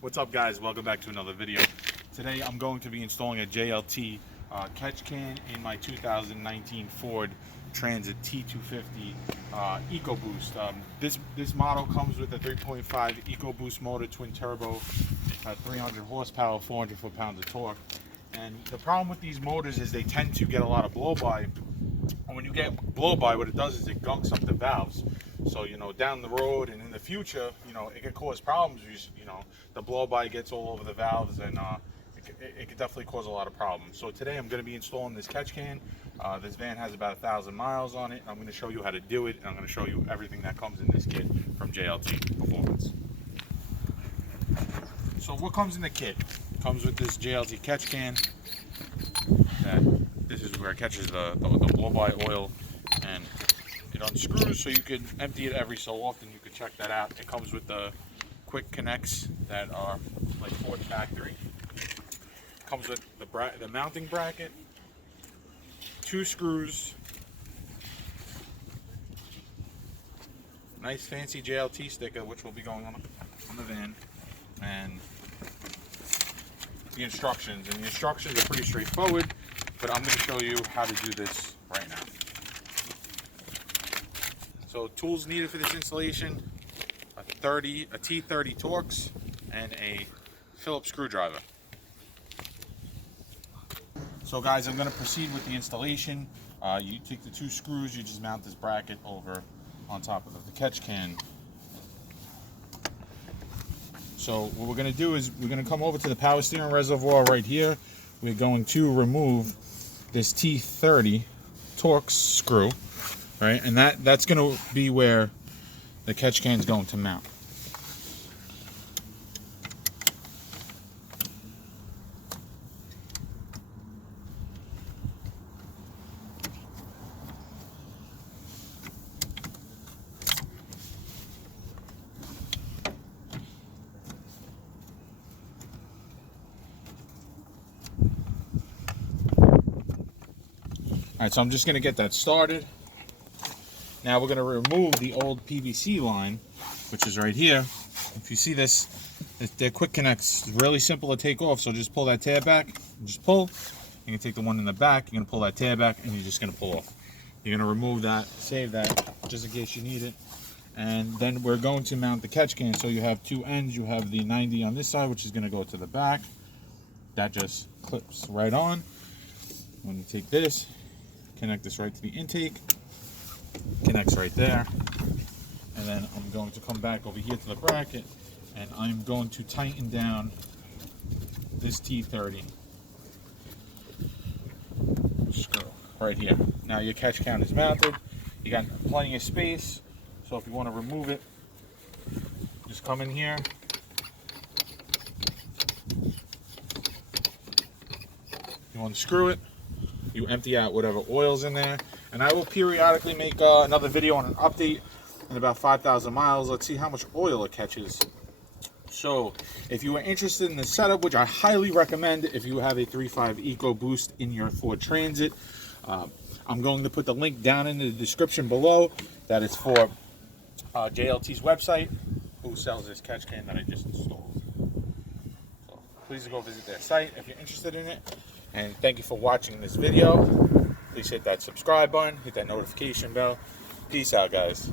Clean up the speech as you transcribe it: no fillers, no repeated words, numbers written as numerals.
What's up, guys? Welcome back to another video. Today I'm going to be installing a JLT catch can in my 2019 Ford Transit T250 EcoBoost. This model comes with a 3.5 EcoBoost motor, twin turbo, 300 horsepower, 400 foot-pounds of torque. And the problem with these motors is they tend to get a lot of blow-by. And when you get blow-by, what it does is it gunks up the valves. So, down the road and in the future, it can cause problems. The blow-by gets all over the valves, and it could definitely cause a lot of problems. So today I'm going to be installing this catch can. This van has about 1,000 miles on it. I'm going to show you how to do it, and I'm going to show you everything that comes in this kit from JLT Performance. So what comes in the kit? It comes with this JLT catch can. This is where it catches the blow-by oil, and it unscrews, so you can empty it every so often. You can check that out. It comes with the quick connects that are like Ford factory. It comes with the mounting bracket, 2 screws, nice fancy JLT sticker which will be going on the van, and the instructions. And the instructions are pretty straightforward, but I'm going to show you how to do this right now. So tools needed for this installation: a T30 Torx and a Phillips screwdriver. So guys, I'm going to proceed with the installation. You take the 2 screws, you just mount this bracket over on top of the catch can. So what we're going to do is we're going to come over to the power steering reservoir right here. We're going to remove this T30 Torx screw. Right, and that's going to be where the catch can is going to mount. All right, so I'm just going to get that started. Now we're going to remove the old PVC line, which is right here. If you see this, they're quick connects. It's really simple to take off, so just pull that tab back, and just pull. You can take the one in the back, you're going to pull that tab back, and you're just going to pull off. You're going to remove that, save that, just in case you need it. And then we're going to mount the catch can. So you have 2 ends. You have the 90 on this side, which is going to go to the back. That just clips right on. When you take this, connect this right to the intake. Connects right there, and then I'm going to come back over here to the bracket, and I'm going to tighten down this T30 screw right here. Now your catch can is mounted. You got plenty of space, so if you want to remove it, just come in here, you unscrew it, you empty out whatever oil's in there. And I will periodically make another video on an update in about 5,000 miles. Let's see how much oil it catches. So if you are interested in the setup, which I highly recommend if you have a 3.5 EcoBoost in your Ford Transit, I'm going to put the link down in the description below. That is for JLT's website, who sells this catch can that I just installed. So please go visit their site if you're interested in it. And thank you for watching this video. Please hit that subscribe button, hit that notification bell. Peace out, guys.